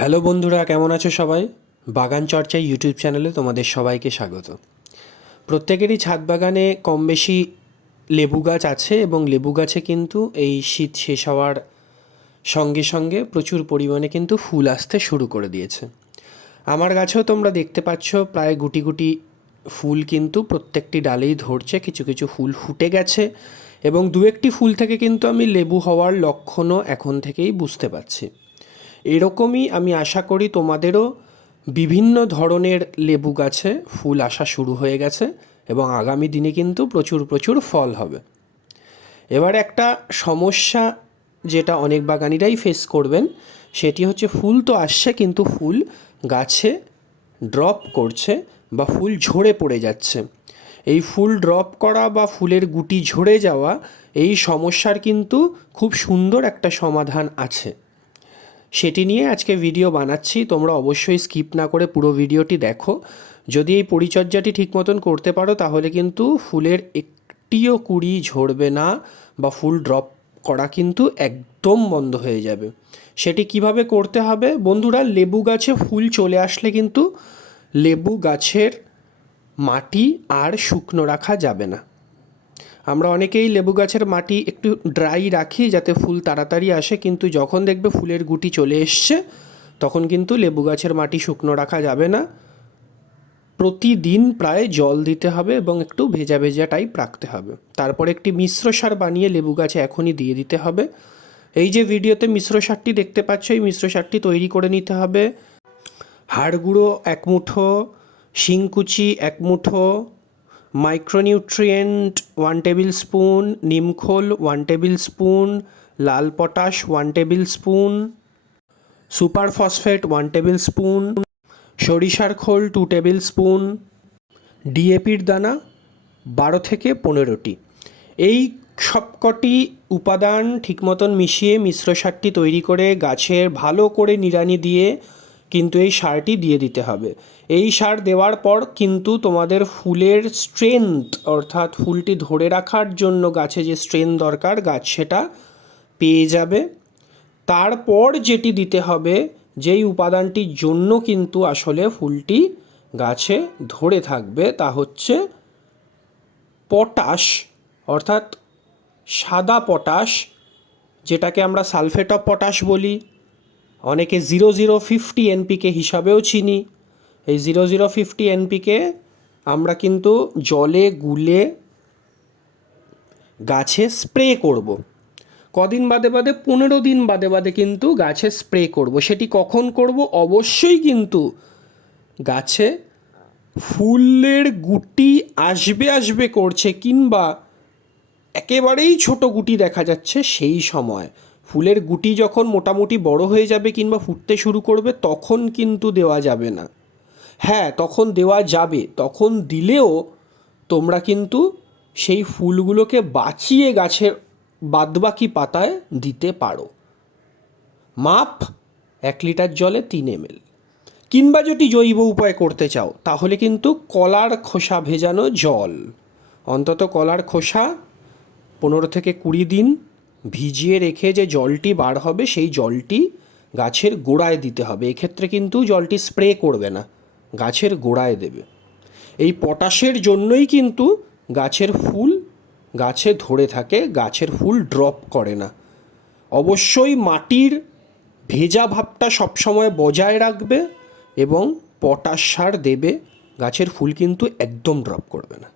Hello বন্ধুরা, কেমন আছো সবাই? বাগান চর্চা ইউটিউব চ্যানেলে তোমাদের সবাইকে স্বাগত। প্রত্যেকেরই ছাদ বাগানে কম বেশি লেবু গাছ আছে এবং লেবু গাছে কিন্তু এই শীত শেষ হওয়ার সঙ্গে সঙ্গে প্রচুর পরিমাণে কিন্তু ফুল আসতে শুরু করে দিয়েছে। আমার গাছেও তোমরা দেখতে পাচ্ছ প্রায় গুটি গুটি ফুল কিন্তু প্রত্যেকটি ডালেই ধরছে, কিছু কিছু ফুল ফুটে গেছে এবং দু একটি ফুল থেকে কিন্তু আমি লেবু হওয়ার লক্ষণও এখন থেকেই বুঝতে পারছি। এরকমই আমি আশা করি তোমাদেরও বিভিন্ন ধরনের লেবু গাছে ফুল আসা শুরু হয়ে গেছে এবং আগামী দিনে কিন্তু প্রচুর প্রচুর ফল হবে। এবার একটা সমস্যা যেটা অনেক বাগানিরাই ফেস করবেন, সেটি হচ্ছে ফুল তো আসছে কিন্তু ফুল গাছে ড্রপ করছে বা ফুল ঝরে পড়ে যাচ্ছে। এই ফুল ড্রপ করা বা ফুলের গুটি ঝরে যাওয়া, এই সমস্যার কিন্তু খুব সুন্দর একটা সমাধান আছে। সেটি নিয়ে আজকে ভিডিও বানাচ্ছি, তোমরা অবশ্যই স্কিপ না করে পুরো ভিডিওটি দেখো। যদি এই পরিচর্যাটি ঠিক মতন করতে পারো তাহলে কিন্তু ফুলের একটিও কুঁড়ি ঝরবে না বা ফুল ড্রপ করা কিন্তু একদম বন্ধ হয়ে যাবে। সেটি কিভাবে করতে হবে বন্ধুরা? লেবু গাছে ফুল চলে আসলে কিন্তু লেবু গাছের মাটি আর শুকনো রাখা যাবে না। আমরা অনেকেই লেবু গাছের মাটি একটু ড্রাই রাখি যাতে ফুল তাড়াতাড়ি আসে, কিন্তু যখন দেখবে ফুলের গুটি চলে এসছে তখন কিন্তু লেবু গাছের মাটি শুকনো রাখা যাবে না। প্রতিদিন প্রায় জল দিতে হবে এবং একটু ভেজা ভেজা টাইপ রাখতে হবে। তারপর একটি মিশ্র সার বানিয়ে লেবু গাছে এখনই দিয়ে দিতে হবে। এই যে ভিডিওতে মিশ্র সারটি দেখতে পাচ্ছ, এই মিশ্র সারটি তৈরি করে নিতে হবে। হাড় গুঁড়ো 1 মুঠো, শিংকুচি 1 মুঠো, মাইক্রোনিউট্রিয়েন্ট 1 টেবিল স্পুন, নিমখোল 1 টেবিল স্পুন, লাল potash 1 tablespoon, super phosphate 1 tablespoon, সরিষার খোল 2 টেবিল স্পুন, ডিএপির দানা 12 থেকে 15টি। এই সবকটি উপাদান ঠিক মতন মিশিয়ে মিশ্র সারটি তৈরি করে গাছের ভালো করে নিড়ানি দিয়ে কিন্তু এই সারটি দিয়ে দিতে হবে। এই সার দেওয়ার পর কিন্তু তোমাদের ফুলের স্ট্রেংথ, অর্থাৎ ফুলটি ধরে রাখার জন্য গাছে যে স্ট্রেংথ দরকার গাছ সেটা পেয়ে যাবে। তারপর যেটি দিতে হবে, যেই উপাদানটির জন্য কিন্তু আসলে ফুলটি গাছে ধরে থাকবে, তা হচ্ছে পটাশ, অর্থাৎ সাদা পটাশ, যেটাকে আমরা সালফেট অফ পটাশ বলি। অনেকে 0050 এনপিকে হিসাবেও চিনি। এই 0050 এনপিকে আমরা কিন্তু জলে গুলে গাছে স্প্রে করব। কদিন বাদে বাদে, 15 দিন বাদে বাদে কিন্তু গাছে স্প্রে করব। সেটি কখন করব? অবশ্যই কিন্তু গাছে ফুলের গুটি আসবে আসবে করছে কিংবা একেবারেই ছোট গুটি দেখা যাচ্ছে সেই সময়। ফুলের গুটি যখন মোটামুটি বড় হয়ে যাবে কিংবা ফুটতে শুরু করবে তখন কিন্তু দেওয়া যাবে না। হ্যাঁ, তখন দেওয়া যাবে, তখন দিলেও তোমরা কিন্তু সেই ফুলগুলোকে বাঁচিয়ে গাছের বাদবাকি পাতায় দিতে পারো। মাপ 1 লিটার জলে 3 ml। কিংবা যদি জৈব উপায় করতে চাও তাহলে কিন্তু কলার খোসা ভেজানো জল, অন্তত কলার খোসা 15 থেকে 20 দিন ভিজিয়ে রেখে যে জলটি বার হবে সেই জলটি গাছের গোড়ায় দিতে হবে। এক্ষেত্রে কিন্তু জলটি স্প্রে করবে না, গাছের গোড়ায় দেবে। এই পটাশের জন্যই কিন্তু গাছের ফুল গাছে ধরে থাকে, গাছের ফুল ড্রপ করে না। অবশ্যই মাটির ভেজা ভাবটা সবসময় বজায় রাখবে এবং পটাশ সার দেবে, গাছের ফুল কিন্তু একদম ড্রপ করবে না।